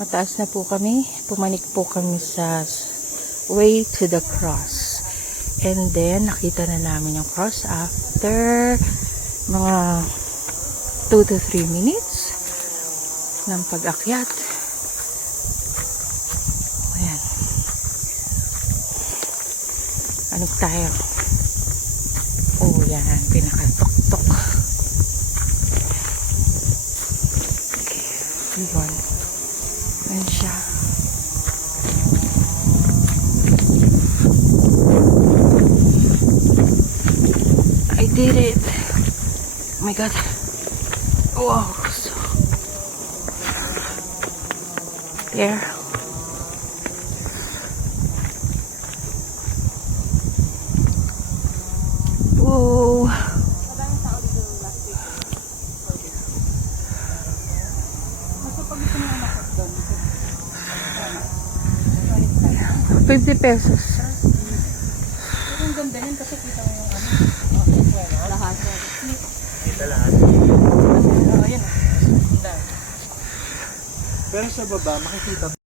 Mataas na po kami. Pumanik po kami sa way to the cross. And then, nakita na namin yung cross after mga 2 to 3 minutes ng pag-akyat. Ayan. Ano tayo? Oh, yan. Pinakatok-tok. Okay. Yun. Ayan siya. I did it. Oh my God. Wow. So. There. Whoa. 50 pesos. Ang ganda yun kasi kita mo yung lahat. Kita lahat. Oh, yan. Pero sa baba, makikita